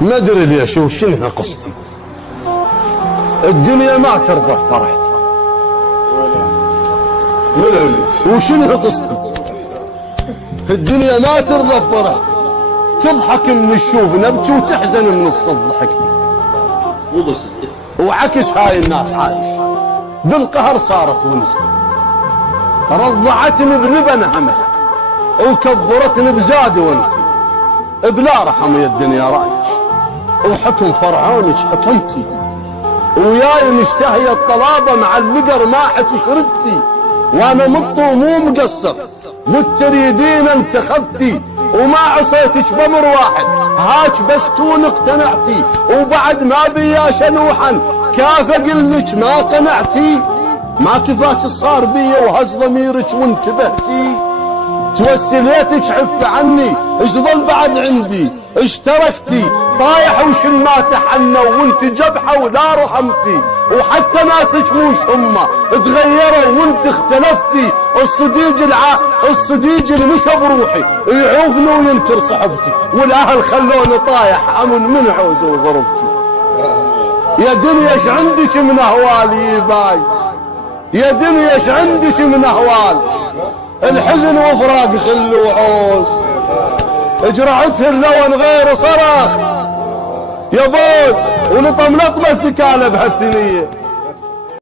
ما ادري ليش وشنها قصتي. الدنيا ما ترضى بفرحتي. ما ادري ليش وشنها قصتي. الدنيا ما ترضى بفرحتي. تضحك من الشوف نبكي وتحزن من الصد ضحكتي. وعكس هاي الناس عايش بالقهر صارت ونستي. رضعتني بلبن همها وكبرتني بزادي وانتي. بلا رحم يا الدنيا رايش وحكم فرعونك حكمتي. وياي مشتهية الطلابة مع اللقر ماحت وشردتي. وانا مط ومو مقصر والتريدين انتخذتي. وما عصيتك بمر واحد هاك بس كون اقتنعتي. وبعد ما بيا شنوحا كاف اقلك ما قنعتي. ما كفاك صار بيا وهز ضميرك وانتبهتي. توسليتك عف عني ايش ظل بعد عندي. اشتركتي طايح وشمات حنا وانت جبحه ولا رحمتي. وحتى ناسك موش هما تغيروا وانت اختلفتي. الصديج اللي مشى بروحي يعوفني وينكر صحبتي. والاهل خلوني طايح امن من عوزه وضربتي. يا دنيا ايش عندك من اهوال يباي. يا دنيا ايش عندك من اهوال. الحزن وفراق خل وعوز. اجرعته اللون غير صرخ يا بود ولطم لطمه الثكاله بهالثنيه.